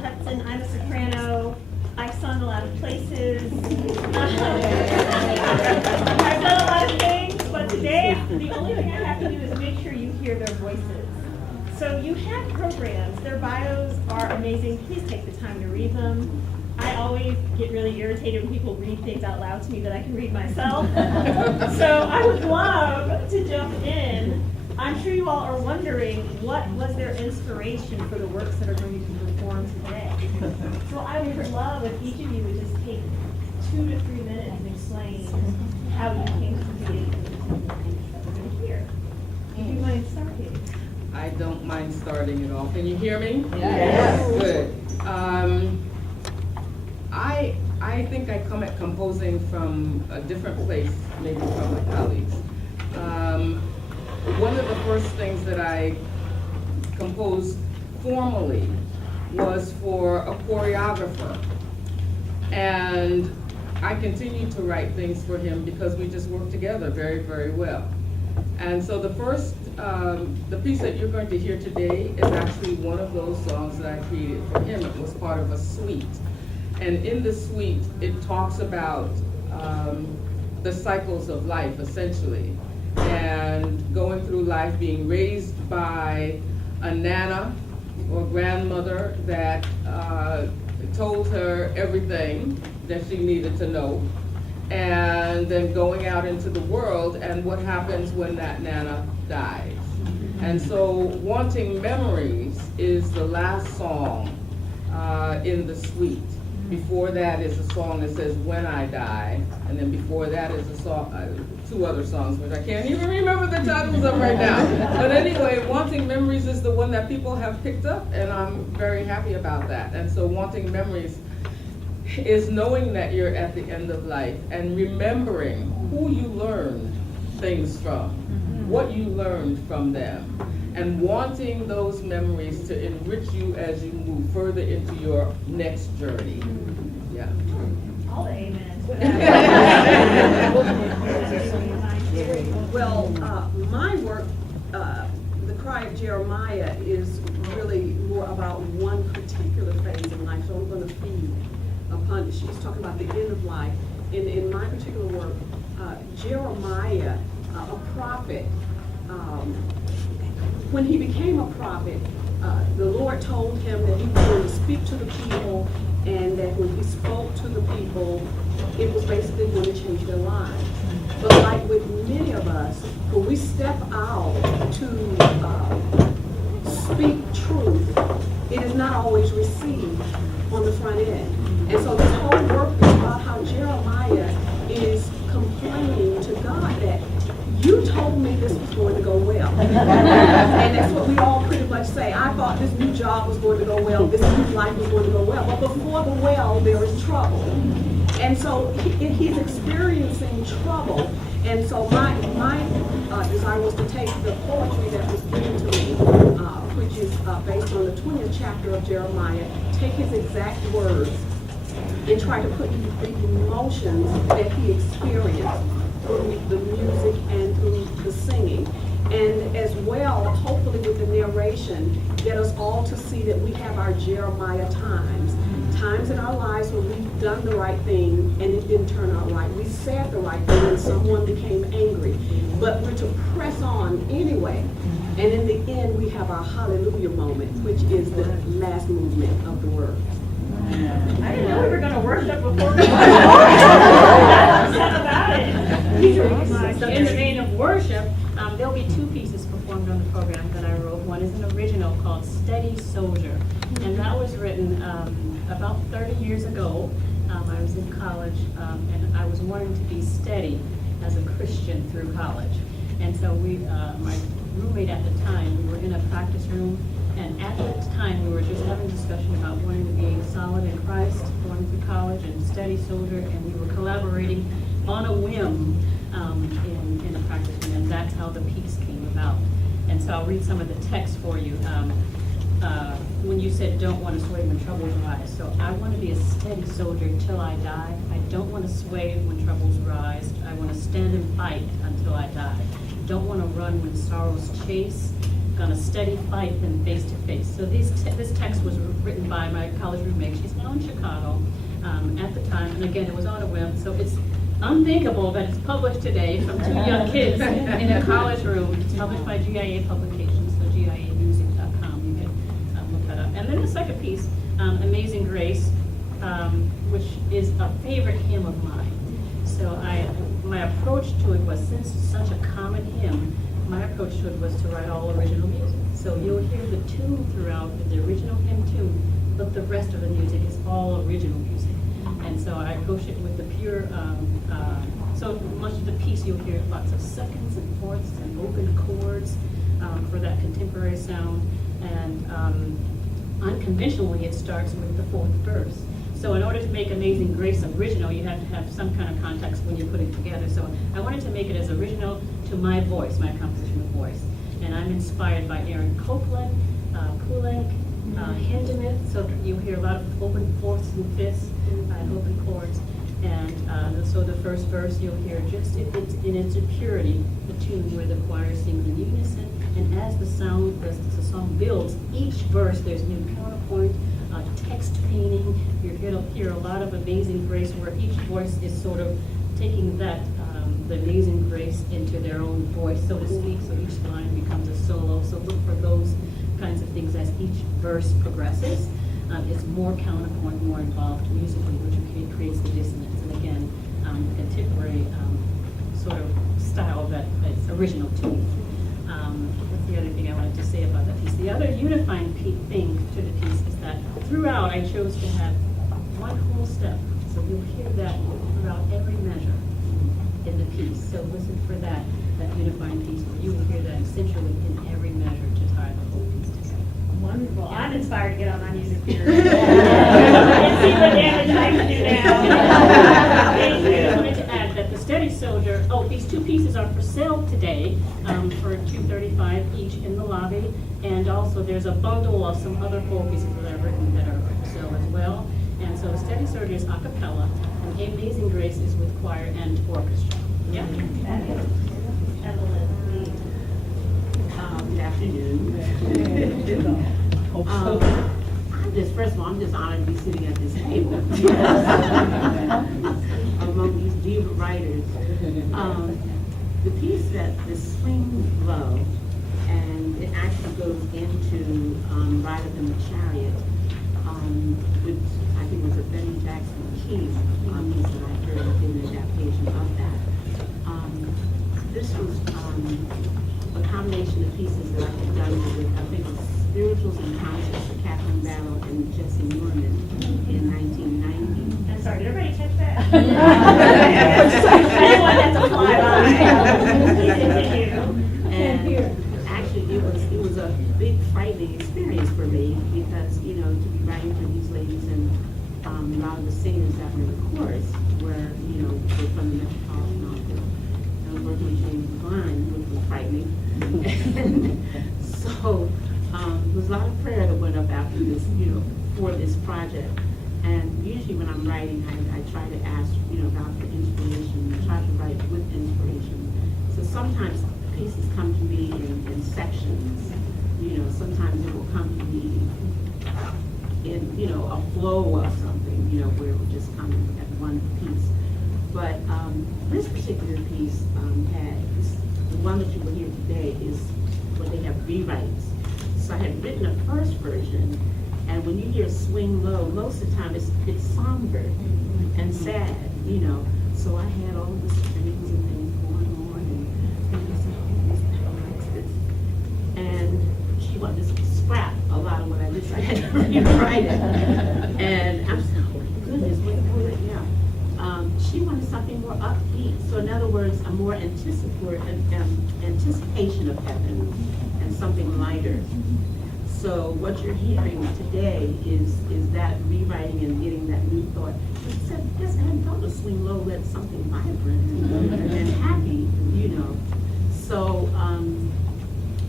Hudson. I'm a soprano. I've sung a lot of places. I've done a lot of things, but today the only thing I have to do is make sure you hear their voices. So you have programs. Their bios are amazing. Please take the time to read them. I always get really irritated when people read things out loud to me that I can read myself. So I would love to jump in. I'm sure you all are wondering what was their inspiration for the works that are going to be performed today. So I would love if each of you would just take 2 to 3 minutes and explain how you came to be here. If you mind starting. I don't mind starting it off. Can you hear me? Yes. Good. I think I come at composing from a different place, maybe from my colleagues. One of the first things that I composed formally was for a choreographer. And I continue to write things for him because we just work together very, very well. And so the first, the piece that you're going to hear today is actually one of those songs that I created for him. It was part of a suite. And in the suite, it talks about the cycles of life, essentially, and going through life, being raised by a nana or grandmother that told her everything that she needed to know, and then going out into the world and what happens when that nana dies. And so Wanting Memories is the last song in the suite. Before that is a song that says When I Die, and then before that is a song, 2 other songs, which I can't even remember the titles of right now. But anyway, Wanting Memories is the one that people have picked up, and I'm very happy about that. And so Wanting Memories is knowing that you're at the end of life and remembering who you learned things from, what you learned from them, and wanting those memories to enrich you as you move further into your next journey. Yeah. All the amens. Well, my work, The Cry of Jeremiah, is really more about one particular phase of life, so I'm going to feed upon it. She's talking about the end of life. In my particular work, Jeremiah, a prophet, when he became a prophet, the Lord told him that he was going to speak to the people, and that when he spoke to the people, it was basically going to change their lives. But like with many of us, when we step out to speak truth, it is not always received on the front end. And so this whole work is about how Jeremiah is complaining to God that you told me this was going to go well. And that's what we all pretty much say. I thought this new job was going to go well, this new life was going to go well. But before the well, there is trouble. And so he's experiencing trouble. And so my desire was to take the poetry that was given to me, which is based on the 20th chapter of Jeremiah, take his exact words and try to put the emotions that he experienced through the music and through the singing. And as well, hopefully with the narration, get us all to see that we have our Jeremiah times. Times in our lives when we've done the right thing and it didn't turn out right. We said the right thing and someone became angry. But we're to press on anyway. And in the end, we have our hallelujah moment, which is the last movement of the word. I didn't know we were going to worship before we I'm upset about it. So in the vein of worship, there'll be 2 pieces performed on the program that I wrote. One is an original called Steady Soldier. And that was written about 30 years ago. I was in college and I was wanting to be steady as a Christian through college. And so my roommate at the time, we were in a practice room, and at that time we were just having a discussion about wanting to be solid in Christ, going through college, and steady soldier, and we were collaborating on a whim in a practice room, and that's how the piece came about. And so I'll read some of the text for you. When you said don't want to sway when troubles rise. So I want to be a steady soldier till I die. I don't want to sway when troubles rise. I want to stand and fight until I die. Don't want to run when sorrows chase. gonna steady fight them face to face. So this text was written by my college roommate. She's now in Chicago at the time, and again, it was on a whim, so it's unthinkable that it's published today from two young kids in a college room. It's published by GIA Publications, so GIAmusic.com. You can look that up. And then the second piece, Amazing Grace, which is a favorite hymn of mine. So my approach to it was, since it's such a common hymn, my approach to it was to write all original music. So you'll hear the tune throughout, the original hymn tune, but the rest of the music is all original music. And so I approach it with the pure, so much of the piece you'll hear lots of seconds and fourths and open chords for that contemporary sound. And unconventionally, it starts with the fourth verse. So in order to make Amazing Grace original, you have to have some kind of context when you're putting it together. So I wanted to make it as original to my voice, my compositional voice. And I'm inspired by Aaron Copland, Poulenc, Hindemith. So you'll hear a lot of open fourths and fifths and open chords. And so the first verse you'll hear just in its purity, the tune where the choir sings in unison. And as the song builds, each verse there's new counterpoint, text painting. You're going to hear a lot of Amazing Grace where each voice is sort of taking that, the Amazing Grace into their own voice, so to speak. So each line becomes a solo. So look for those kinds of things as each verse progresses. It's more counterpoint, more involved musically, which creates the dissonance. And again, the contemporary sort of style that is original to me. That's the other thing I wanted to say about that piece. The other unifying thing to the piece is that throughout I chose to have one whole step. So you'll hear that throughout every measure in the piece. So listen for that unifying piece where you will hear that essentially in every measure to tie the whole piece together. Wonderful. I'm inspired to get on my music theory. And see what damage I can do now. I wanted to add that the Steady Soldier, these two pieces are for sale today for $235 each in the lobby. And also there's a bundle of some other full pieces that I've written that are for sale as well. And so Steady Soldier is a cappella, and Amazing Grace is with choir and orchestra. Yeah? Good afternoon. First of all, I'm just honored to be sitting at this table among these diva writers. The piece that the Swing Low, and it actually goes into Ride Up in the Chariot, which I think was a Benny Jackson Keys piece that I heard in the adaptation of that. This was a combination of pieces that I had done with, I think, Spirituals and Concerts for Catherine Barrow and Jesse Norman in 1990. I'm sorry, did everybody catch that? I didn't want that to fly by. And actually, it was a big frightening experience for me because, to be writing for these ladies and a lot of the singers that were in the chorus were from the Metropolitan Opera. I was working with James Divine, which was frightening. And so there was a lot of prayer that went up after this, for this project. And usually when I'm writing, I try to ask, God for inspiration, and try to write with inspiration. So sometimes pieces come to me in sections. Sometimes it will come to me in, a flow of something, where it will just come at one piece. But this particular piece the one that you will hear today is where they have rewrites. So I had written a first version, and when you hear Swing Low, most of the time it's somber and sad, So I had all of the strings and things going on, and she wanted to scrap a lot of what I did, so I had to rewrite it. And I'm saying, oh my goodness, yeah. She wanted something more upbeat. So in other words, a more anticipation of heaven and something lighter. So what you're hearing today is that rewriting and getting that new thought. She said, yes, I hadn't thought of Swing Low as something vibrant and happy, So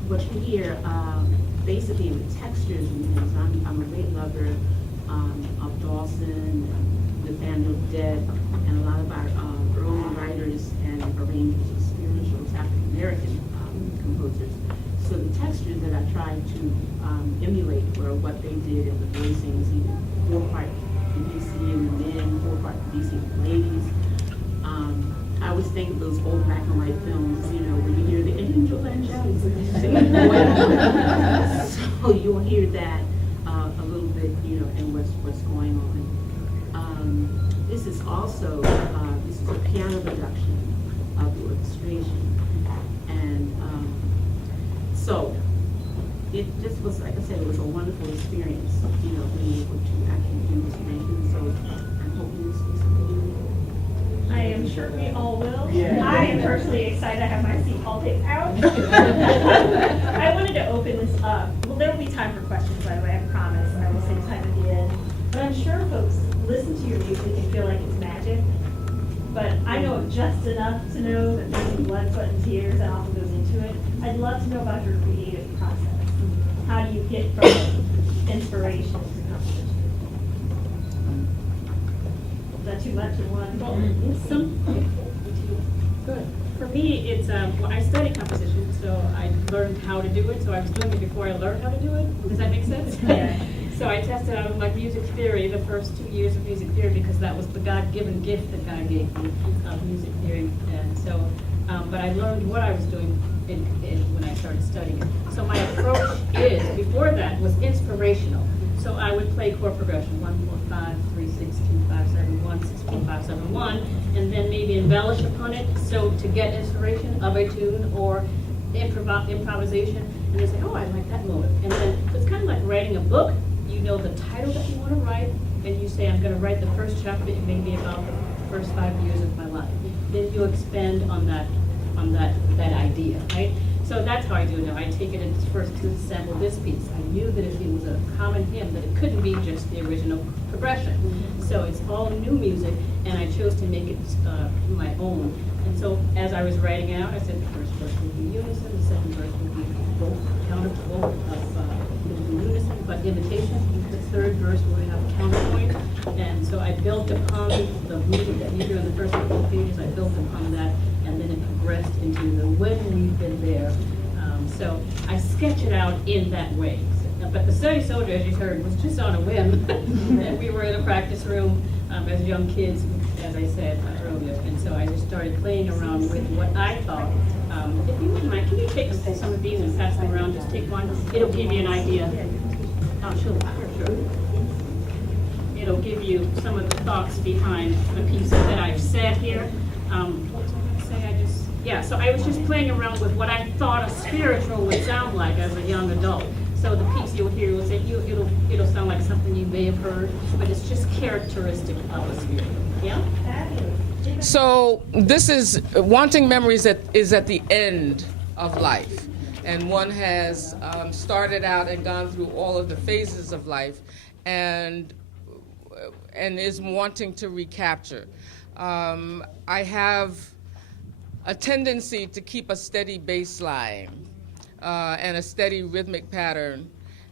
what you hear, basically the textures and things, I'm a great lover of Dawson, Nathaniel Dett, and a lot of our early writers and arrangers of spirituals, African American composers. So the textures things that I tried to emulate were what they did in the voicings, either 4-part DC and the men, 4-part DC and the ladies. I always think of those old black and white films, you know, where you hear the angel and singing. So you'll hear that a little bit, you know, and what's going on. This is also this is a piano production of the orchestration, and so it just was, like I said, it was a wonderful experience, you know, being able to actually do this arrangement. So I'm hoping this is something you. I am sure we all will. I am personally excited. I have my seat all picked out. I wanted to open this up. Well, there will be time for questions, by the way, I promise, and I will save time at the end. But I'm sure folks listen to your music and feel like it's magic. But I know just enough to know that there's blood, sweat, and tears that often goes into it. I'd love to know about your creative process. How do you get from inspiration to composition? Is that too much in one? Good. For me, it's, well, I studied composition, so I learned how to do it. So I was doing it before I learned how to do it. Does that make sense? Yeah. So I tested out like music theory the first 2 years of music theory because that was the God-given gift that God gave me of music theory. And so, but I learned what I was doing when I started studying it. So my approach is, before that, was inspirational. So I would play chord progression, 1, 4, 5, 3, 6, 2, 5, 7, 1, 6, 4, 5, 7, 1, and then maybe embellish upon it. So to get inspiration of a tune or improvisation, and they say, oh, I like that motive. And then it's kind of like writing a book. You know the title that you want to write, and you say, I'm going to write the first chapter, it may be about the first 5 years of my life. Then you expand on that idea, right? So that's how I do it now. I take it and first to sample this piece. I knew that if it was a common hymn, that it couldn't be just the original progression. So it's all new music, and I chose to make it my own. And so as I was writing out, I said the first verse would be unison, the second verse would be both counterpoint of unison, but imitation. The third verse would have counterpoint. And so I built upon the music that you hear in the first couple of pages. I built upon that, and then it progressed into the when we've been there. So I sketch it out in that way. But the Study Soldier, as you heard, was just on a whim. And we were in a practice room as young kids, as I said earlier. And so I just started playing around with what I thought. If you wouldn't mind, can you take some of these and pass them around? Just take one. It'll give you an idea. Oh, sure. It'll give you some of the thoughts behind the piece that I've said here. What was I going to say? So I was just playing around with what I thought a spiritual would sound like as a young adult. So the piece you'll hear will say it'll sound like something you may have heard, but it's just characteristic of a spiritual. Yeah. So this is Wanting Memories is at the end of life, and one has started out and gone through all of the phases of life, and is wanting to recapture. I have a tendency to keep a steady bass line and a steady rhythmic pattern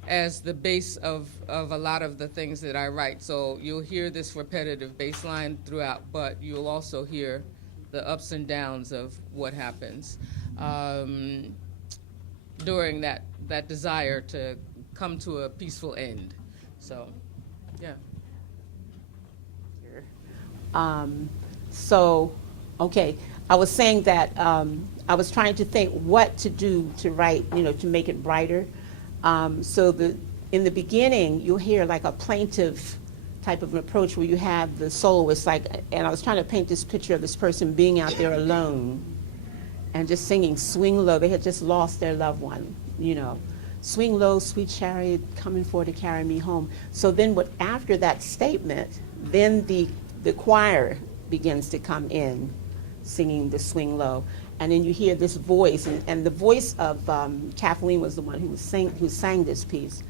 as the base of a lot of the things that I write. So you'll hear this repetitive bass line throughout, but you'll also hear the ups and downs of what happens during that desire to come to a peaceful end. So, yeah. Okay, I was saying that I was trying to think what to do to write, to make it brighter. In the beginning, you'll hear like a plaintive type of an approach where you have the soloist, and I was trying to paint this picture of this person being out there alone and just singing Swing Low. They had just lost their loved one, Swing low, sweet chariot, coming for to carry me home. So then after that statement, then the choir begins to come in singing the Swing Low. And then you hear this voice, and the voice of Kathleen was the one who sang this piece.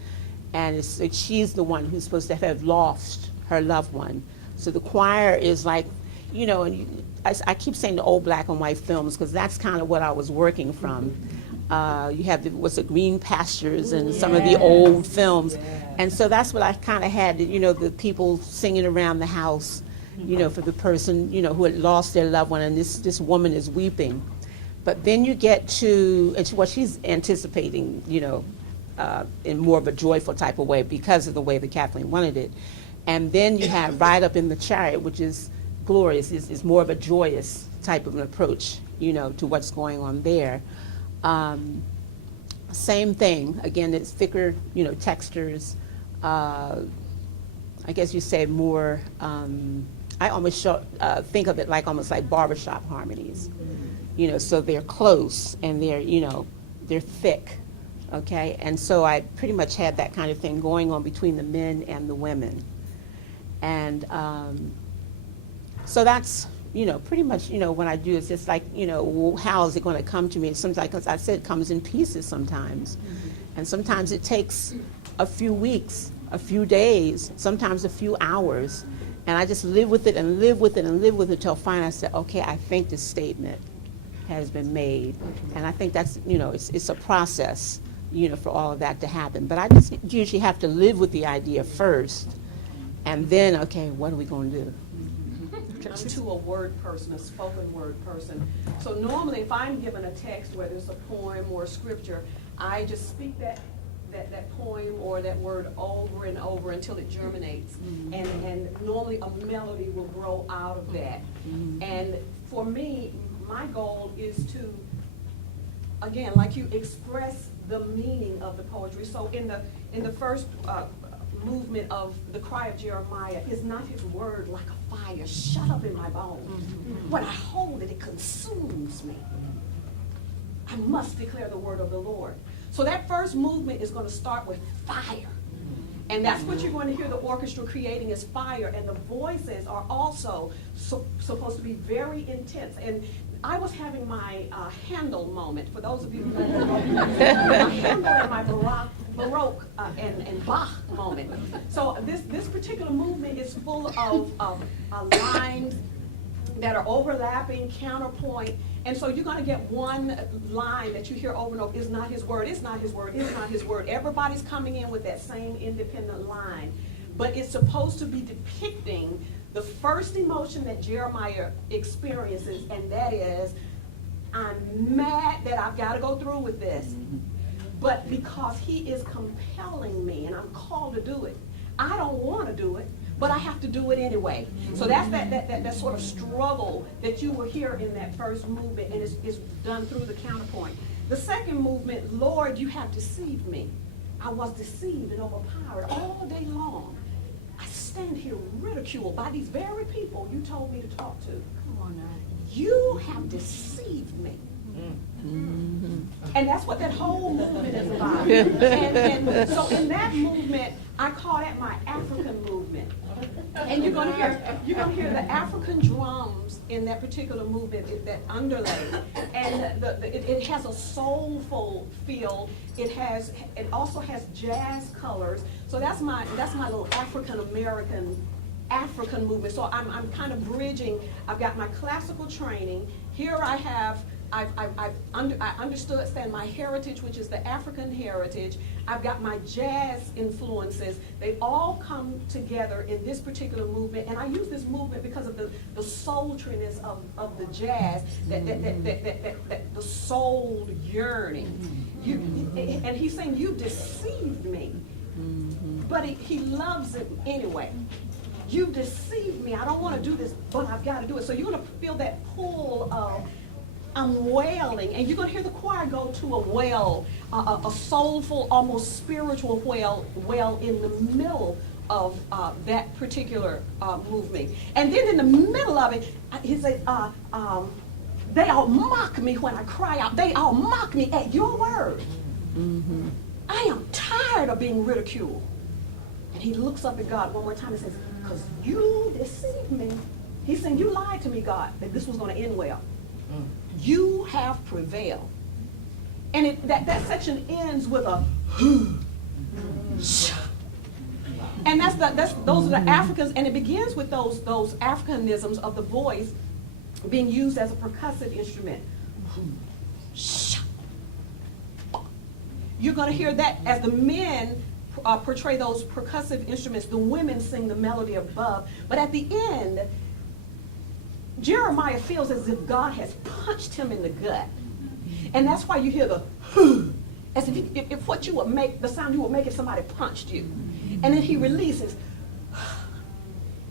And she's the one who's supposed to have lost her loved one. So the choir is like, and I keep saying the old black and white films because that's kind of what I was working from. You have the Green Pastures and some of the old films. And so that's what I kind of had, the people singing around the house, for the person, who had lost their loved one, and this woman is weeping. But then you get to, it's what she's anticipating, in more of a joyful type of way because of the way that Kathleen wanted it. And then you have Ride Up in the Chariot, which is glorious. It's more of a joyous type of an approach, to what's going on there. Same thing. Again, it's thicker, textures. I guess you say more, I almost think of it like almost like barbershop harmonies. So they're close and they're thick. Okay, and so I pretty much had that kind of thing going on between the men and the women. And so that's, pretty much, what I do is just like, how is it going to come to me? It seems like, as I said, it comes in pieces sometimes. And sometimes it takes a few weeks, a few days, sometimes a few hours. And I just live with it and live with it and live with it until finally I said, okay, I think this statement has been made. And I think that's, it's a process, for all of that to happen. But I just usually have to live with the idea first. And then, okay, what are we going to do? I'm to a word person, a spoken word person. So normally if I'm given a text, whether it's a poem or a scripture, I just speak that poem or that word over and over until it germinates. And normally a melody will grow out of that. And for me, my goal is to, again, like you, express the meaning of the poetry. So in the first movement of the cry of Jeremiah, is not his word like a fire shut up in my bones. When I hold it, it consumes me. I must declare the word of the Lord. So that first movement is going to start with fire. And that's what you're going to hear the orchestra creating is fire. And the voices are also supposed to be very intense. And I was having my Handel moment. For those of you who don't know, my Handel and my Baroque and Bach moment. So this particular movement is full of lines that are overlapping, counterpoint. And so you're going to get one line that you hear over and over, is not his word, it's not his word, it's not his word. Everybody's coming in with that same independent line. But it's supposed to be depicting the first emotion that Jeremiah experiences, and that is, I'm mad that I've got to go through with this. But because he is compelling me and I'm called to do it, I don't want to do it, but I have to do it anyway. So that's that sort of struggle that you will hear in that first movement, and it's done through the counterpoint. The second movement, Lord, you have deceived me. I was deceived and overpowered all day long. I stand here ridiculed by these very people you told me to talk to. Come on now. You have deceived me. And that's what that whole movement is about. And so in that movement, I call that my African movement. And you're going to hear the African drums in that particular movement, that underlay, and it has a soulful feel. It also has jazz colors. So that's my little African movement. So I'm kind of bridging. I've got my classical training. Here I understand my heritage, which is the African heritage. I've got my jazz influences. They all come together in this particular movement, and I use this movement because of the sultriness of the jazz, that the soul yearning. And he's saying, you deceived me, but he loves it anyway. You deceived me. I don't want to do this, but I've got to do it. So you're going to feel that pull of, I'm wailing, and you're going to hear the choir go to a wail, a soulful, almost spiritual wail in the middle of that particular movement. And then in the middle of it, he says, they all mock me when I cry out. They all mock me at your word. I am tired of being ridiculed. And he looks up at God one more time and says, because you deceived me. He's saying, you lied to me, God, that this was going to end well. You have prevailed. And that section ends with a and those are the Africans, and it begins with those Africanisms of the voice being used as a percussive instrument. You're going to hear that as the men portray those percussive instruments, the women sing the melody above. But at the end, Jeremiah feels as if God has punched him in the gut. And that's why you hear the as if what you would make, the sound you would make if somebody punched you. And then he releases.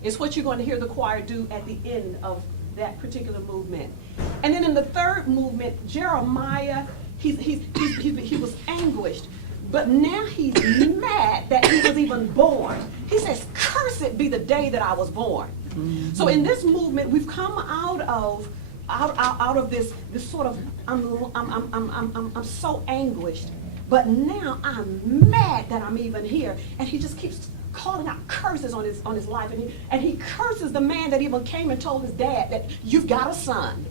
It's what you're going to hear the choir do at the end of that particular movement. And then in the third movement, Jeremiah, he was anguished, but now he's mad that he was even born. He says, "Cursed be the day that I was born." So in this movement, we've come out of this sort of I'm so anguished, but now I'm mad that I'm even here, and he just keeps calling out curses on his life, and he curses the man that even came and told his dad that you've got a son.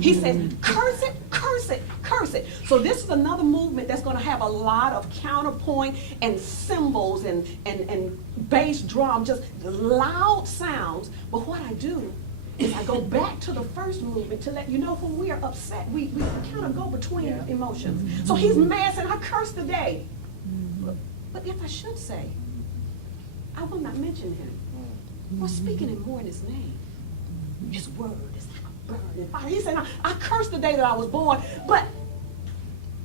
He says, "Curse it, curse it, curse it." So this is another movement that's going to have a lot of counterpoint and cymbals and bass drum, just loud sounds. But what I do is I go back to the first movement to let you know when we are upset, we kind of go between emotions. So he's mad, saying, "I curse the day." But if I should say, I will not mention him. We're speaking him more in his name. His word is like a burning fire. He said, "I curse the day that I was born, but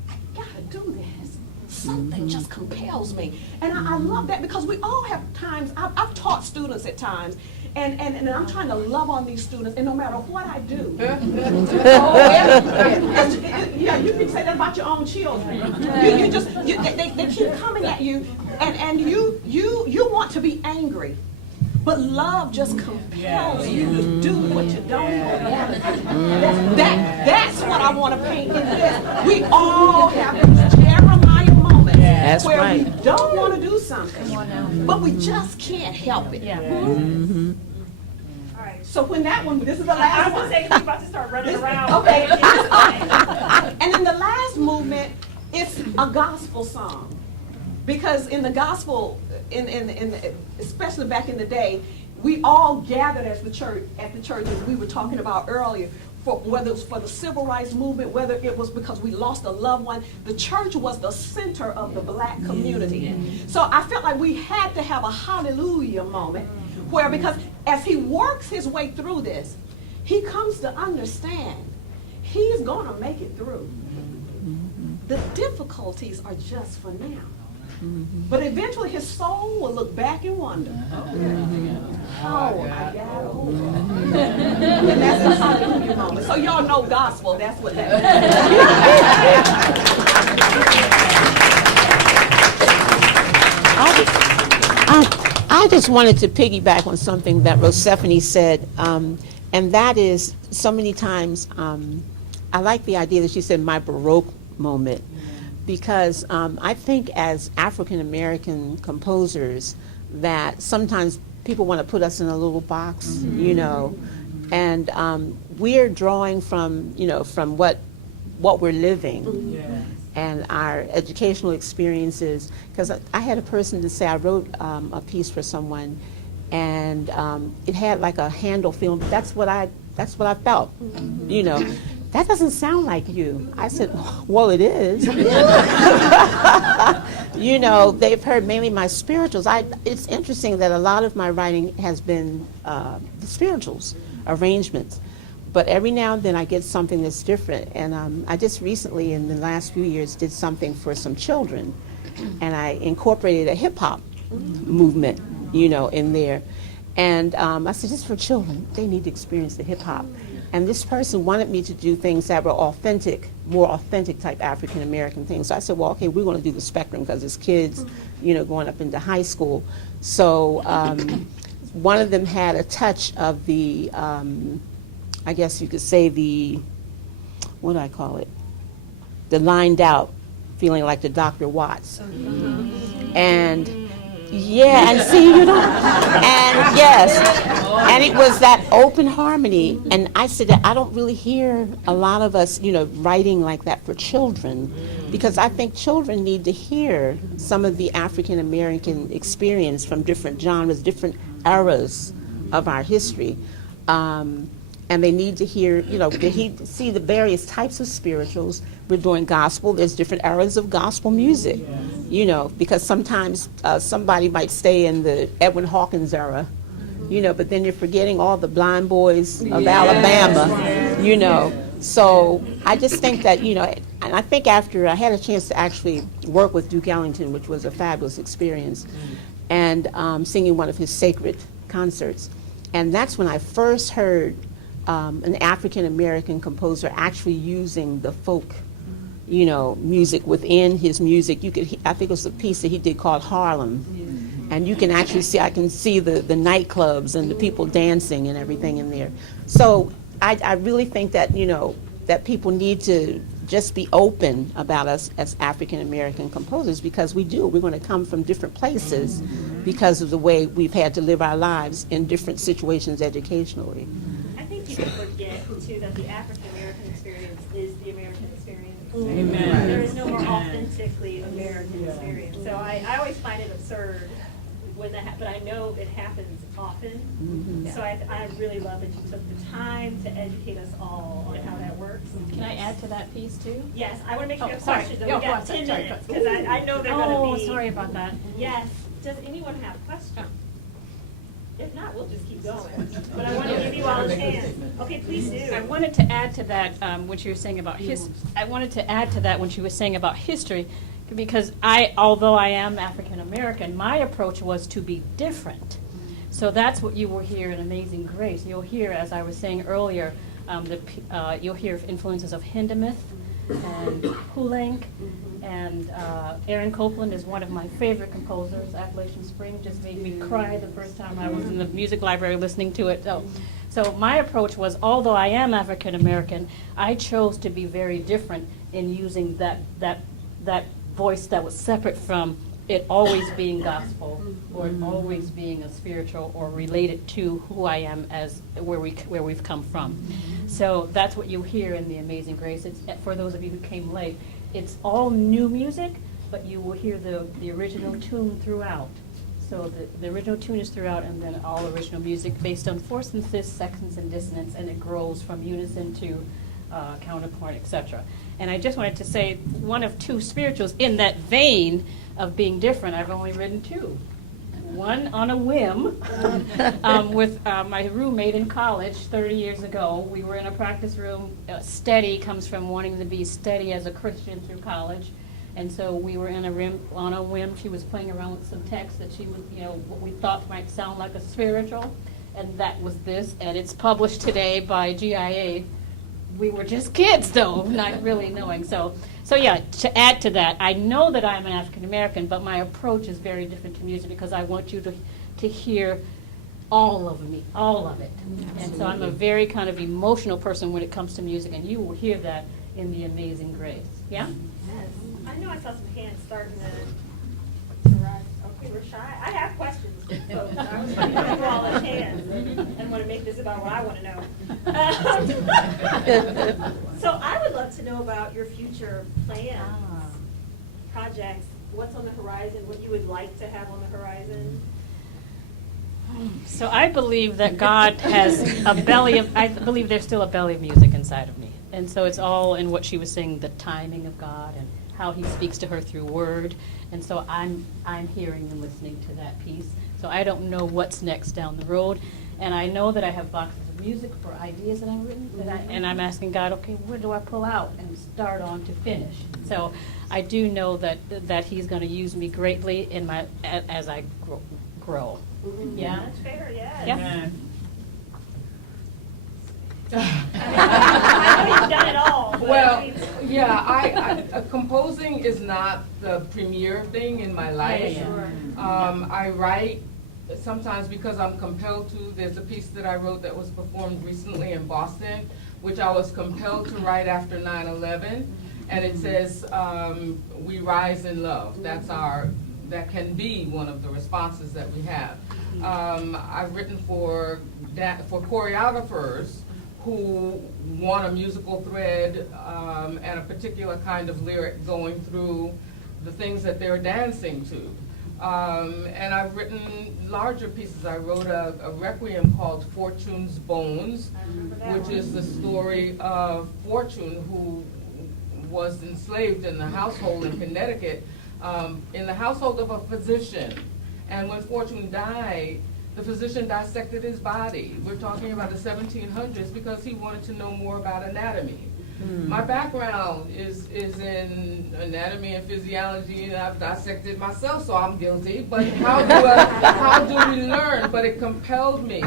I gotta do this. Something just compels me." And I love that, because we all have times, I've taught students at times, and I'm trying to love on these students, and no matter what I do, yeah, you can say that about your own children. They keep coming at you, and you want to be angry, but love just compels you to do what you don't even want to do. That's what I want to paint in this. We all have these Jeremiah moments where we don't want to do something, but we just can't help it. So when this is the last I one. was saying we're about to start running around. Okay. And in the last movement, it's a gospel song. Because in the gospel, especially back in the day, we all gathered as the church, at the church, as we were talking about earlier, whether it was for the civil rights movement, whether it was because we lost a loved one, the church was the center of the black community. So I felt like we had to have a hallelujah moment, where, because as he works his way through this, he comes to understand he's going to make it through. The difficulties are just for now. But eventually his soul will look back and wonder, "Oh, I got over." And that's the hallelujah moment. So y'all know gospel, that's what that I I just wanted to piggyback on something that Rosephanie said, and that is, so many times, I like the idea that she said, my Baroque moment, because I think as African American composers that sometimes people want to put us in a little box, you know, and we're drawing from, you know, from what we're living. Yes. And our educational experiences, because I had a person to say, I wrote a piece for someone, and it had like a Handel film. That's what I felt. You know, that doesn't sound like you. I said, well, it is. You know, they've heard mainly my spirituals. It's interesting that a lot of my writing has been the spirituals, arrangements. But every now and then I get something that's different. And I just recently, in the last few years, did something for some children. And I incorporated a hip-hop movement, you know, in there. And I said, just for children, they need to experience the hip-hop. And this person wanted me to do things that were authentic, more authentic type African-American things. So I said, well, okay, we're going to do the spectrum, because it's kids, you know, going up into high school. So one of them had a touch of the... I guess you could say what do I call it? The lined out, feeling like the Dr. Watts. And yeah, and see, you know, and yes, and it was that open harmony. And I said that I don't really hear a lot of us, you know, writing like that for children, because I think children need to hear some of the African American experience from different genres, different eras of our history. And they need to hear, you know, see the various types of spirituals. We're doing gospel. There's different eras of gospel music, you know, because sometimes somebody might stay in the Edwin Hawkins era, you know, but then you're forgetting all the blind boys of Alabama, you know. So I just think that, you know, and I think after I had a chance to actually work with Duke Ellington, which was a fabulous experience, and singing one of his sacred concerts. And that's when I first heard an African-American composer actually using the folk, music within his music. You could, I think it was a piece that he did called Harlem. And you can actually see, I can see the nightclubs and the people dancing and everything in there. So I really think that, that people need to just be open about us as African American composers, because we do. We're going to come from different places because of the way we've had to live our lives in different situations educationally. I think people forget too that the African American experience is the American experience. Amen. There is no more authentically American experience. So I always find it absurd when that but I know it happens often. So I really love that you took the time to educate us all on how that works. Can I add to that piece too? Yes, I want to make sure you have sorry. questions. And Yeah, we got sorry, 10 sorry. minutes because I know they're going to be. Sorry about that. Yes. Does anyone have questions? If not, we'll just keep going. But I want to give you all a chance. Okay, please do. I wanted to add to that when she was saying about history, because although I am African American, my approach was to be different. So that's what you will hear in Amazing Grace. You'll hear, as I was saying earlier, you'll hear influences of Hindemith and Poulenc, and Aaron Copland is one of my favorite composers. Appalachian Spring just made me cry the first time I was in the music library listening to it. So my approach was, although I am African American, I chose to be very different in using that voice that was separate from it always being gospel or it always being a spiritual or related to who I am as where we've come from. So that's what you hear in the Amazing Grace. It's, for those of you who came late, it's all new music, but you will hear the original tune throughout. So the original tune is throughout, and then all original music based on fourths and fifths, sections and dissonance, and it grows from unison to counterpoint, etc. And I just wanted to say, one of two spirituals in that vein of being different, I've only written two. One on a whim with my roommate in college 30 years ago. We were in a practice room. Steady comes from wanting to be steady as a Christian through college. And so we were on a whim. She was playing around with some text that she was, what we thought might sound like a spiritual. And that was this. And it's published today by GIA. We were just kids, though, not really knowing. So yeah, to add to that, I know that I'm an African American, but my approach is very different to music because I want you to hear all of me, all of it. Absolutely. And so I'm a very kind of emotional person when it comes to music, and you will hear that in the Amazing Grace. Yeah? Yes. I know I saw some hands starting to rise. Okay, we're shy. I have questions, folks. I was going to give you all a chance and want to make this about what I want to know. So I would love to know about your future plans, projects, what's on the horizon, what you would like to have on the horizon. So I believe that God has I believe there's still a belly of music inside of me. And so it's all in what she was saying, the timing of God and how he speaks to her through word. And so I'm hearing and listening to that piece. So I don't know what's next down the road. And I know that I have boxes of music for ideas that I've written, and I'm asking God, okay, where do I pull out and start on to finish? So I do know that he's going to use me greatly in as I grow. Yeah. That's fair, yes. Yeah. I know you've done it all. But Well, yeah, composing is not the premier thing in my life. Sure. I write sometimes because I'm compelled to. There's a piece that I wrote that was performed recently in Boston, which I was compelled to write after 9/11, and it says, "We rise in love." That can be one of the responses that we have. I've written for choreographers who want a musical thread and a particular kind of lyric going through the things that they're dancing to. And I've written larger pieces. I wrote a requiem called Fortune's Bones, which is the story of Fortune, who was enslaved in the household in Connecticut, in the household of a physician. And when Fortune died, the physician dissected his body. We're talking about the 1700s because he wanted to know more about anatomy. My background is in anatomy and physiology, and I've dissected myself, so I'm guilty. But how do we learn? But it compelled me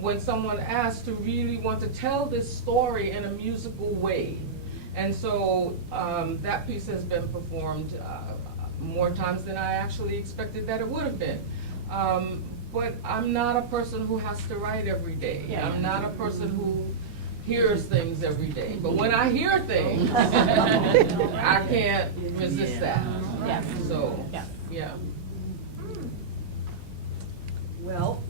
when someone asked to really want to tell this story in a musical way. And so that piece has been performed more times than I actually expected that it would have been. But I'm not a person who has to write every day. Yeah. I'm not a person who hears things every day. But when I hear things, I can't resist that. Yeah. So, Yeah. yeah. Well,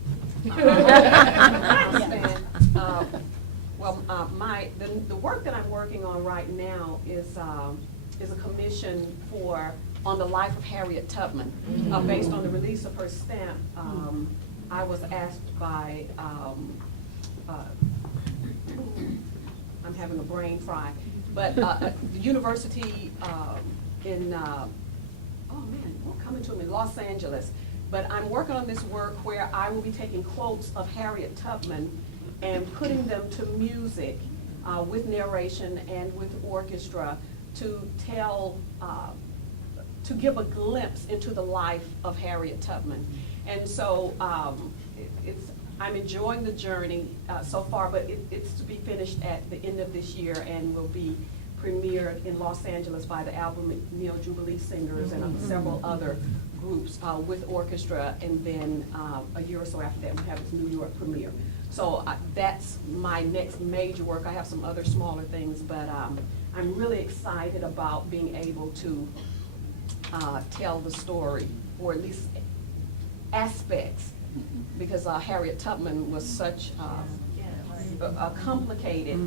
the work that I'm working on right now is a commission on the life of Harriet Tubman, based on the release of her stamp. I was asked by, I'm having a brain fry, but the university in, oh man, what's coming to me, Los Angeles. But I'm working on this work where I will be taking quotes of Harriet Tubman and putting them to music with narration and with orchestra to tell, to give a glimpse into the life of Harriet Tubman. And so I'm enjoying the journey so far, but it's to be finished at the end of this year and will be premiered in Los Angeles by the Album Neo Jubilee Singers and several other groups with orchestra, and then a year or so after that we have its New York premiere. So that's my next major work. I have some other smaller things, but I'm really excited about being able to tell the story, or at least aspects, because Harriet Tubman was such a complicated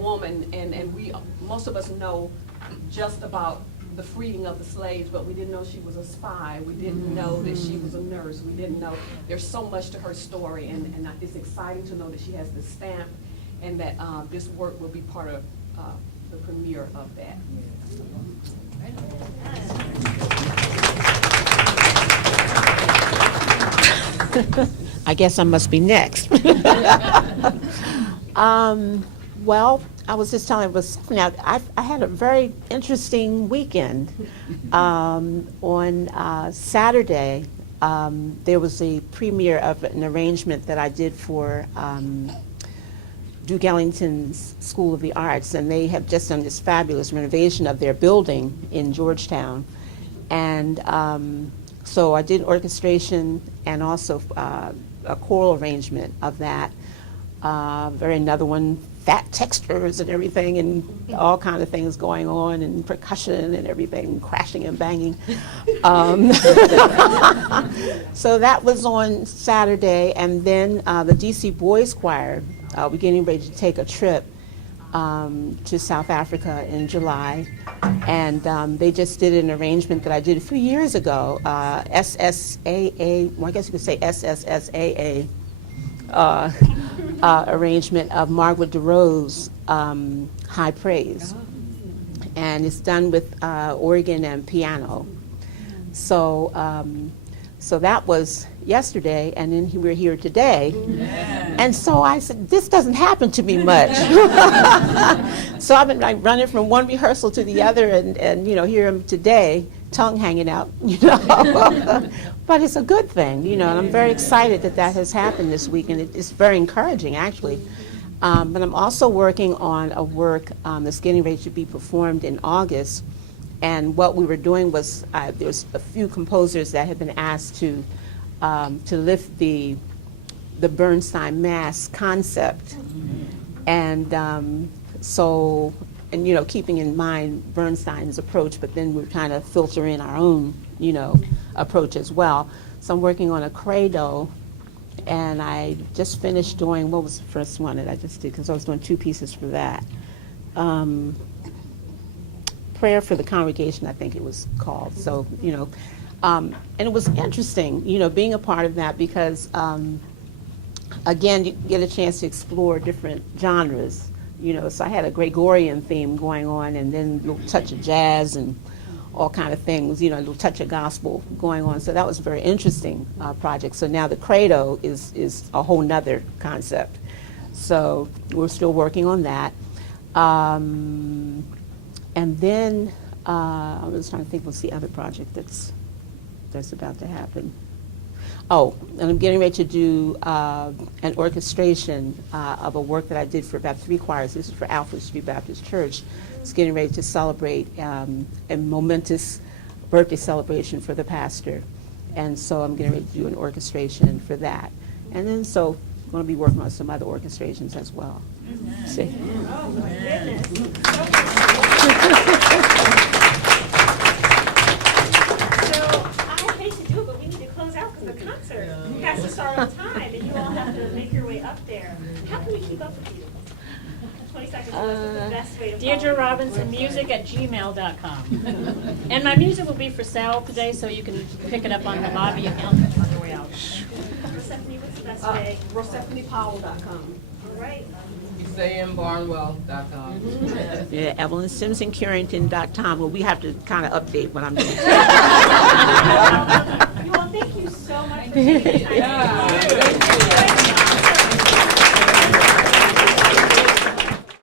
woman, and most of us know just about the freeing of the slaves, but we didn't know she was a spy. We didn't know that she was a nurse. We didn't know. There's so much to her story, and it's exciting to know that she has this stamp, and that this work will be part of the premiere of that. I guess I must be next. Well, I was just telling now I had a very interesting weekend. On Saturday, there was a premiere of an arrangement that I did for Duke Ellington's School of the Arts, and they have just done this fabulous renovation of their building in Georgetown. And so I did orchestration and also a choral arrangement of that. Another one, fat textures and everything, and all kind of things going on, and percussion and everything, crashing and banging. So that was on Saturday, and then the DC Boys Choir, we're getting ready to take a trip to South Africa in July, and they just did an arrangement that I did a few years ago, SSAA, well, I guess you could say SSSAA, arrangement of Margaret DeRoe's High Praise. And it's done with organ and piano. So so that was yesterday, and then we're here today. And so I said, this doesn't happen to me much. So I've been like running from one rehearsal to the other, and here I'm today, tongue hanging out, But it's a good thing, and I'm very excited that has happened this week, and it's very encouraging, actually. But I'm also working on a work that's getting ready to be performed in August. And what we were doing was, there's a few composers that have been asked to lift the Bernstein Mass concept. And keeping in mind Bernstein's approach, but then we're trying to filter in our own, approach as well. So I'm working on a credo, and I just finished doing, what was the first one that I just did, because I was doing two pieces for that. Prayer for the Congregation, I think it was called. So, and it was interesting, being a part of that, because, again, you get a chance to explore different genres, so I had a Gregorian theme going on, and then a little touch of jazz and all kind of things, a little touch of gospel going on. So that was a very interesting project. So now the credo is a whole nother concept. So we're still working on that. And then, I was trying to think, what's the other project that's about to happen? Oh, and I'm getting ready to do an orchestration of a work that I did for about 3 choirs. This is for Alfred Street Baptist Church. It's getting ready to celebrate a momentous birthday celebration for the pastor. And so I'm getting ready to do an orchestration for that. And then so I'm going to be working on some other orchestrations as well. See? Oh, my goodness. So, I hate to do it, but we need to close out because the concert has to start on time, and you all have to make your way up there. How can we keep up with you? 20 seconds, what's the best way to follow Deirdre you? Robinson Music at gmail.com. And my music will be for sale today, so you can pick it up on the lobby account on your way out. Stephanie, what's the best way? RosephaniePowell.com. All right. SayingBarnwell.com. Yeah, EvelynSimpsonCarrington.com. Well, we have to kind of update what I'm doing. You all, thank you so much for taking the time. Yeah.